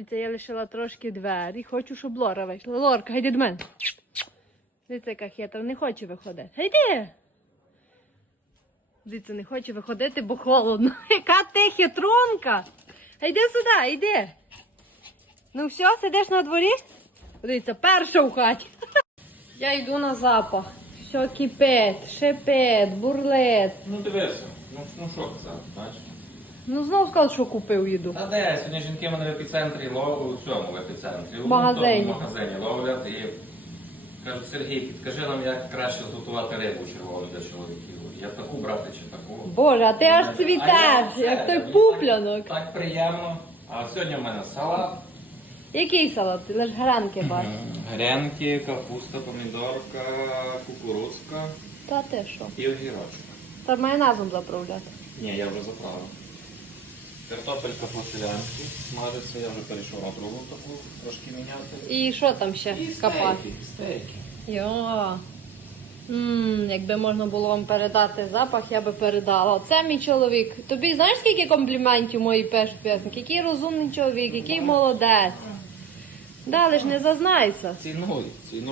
Дивіться, я лишила трошки двері. Хочу, щоб Лора вийшла. Лорка, йди до мене. Дивіться, яка хитра, не хоче виходити. Гайди! Дивіться, не хоче виходити, бо холодно. Яка ти хитрунка! Гайди сюди, йди. Ну все, сидиш на дворі? Дивіться, перша в хаті. Я йду на запах. Все кипить, шипить, бурлить. Ну дивися, ну, ну що казати, бачиш? Ну знов сказав, що купив їду. Та де, сьогодні жінки мене в епіцентрі ловлять, у цьому в епіцентрі. В магазині. В магазині ловлять і кажуть, Сергій, підкажи нам, як краще зготувати рибу червону для чоловіків. Я таку брати чи таку. Боже, а ти аж А цвітеш, я як той пуплянок. Так, так приємно. А сьогодні в мене салат. Який салат? Ти лиш гранки бачиш. Гренки, капуста, помідорка, кукурузка Та ти що? і огірочок. Та майонезом заправляти. Ні, я вже заправив. Картопелька по-селянськи смажиться, я вже перейшов на другу таку, трошки міняти. І що там ще І капати? стейки, стейки. Йо. Ммм, якби можна було вам передати запах, я би передала. Це мій чоловік. Тобі знаєш, скільки компліментів мої пишуть пісеньки? Який розумний чоловік, який молодець. Далі ж не зазнайся. Цінуй, цінуй.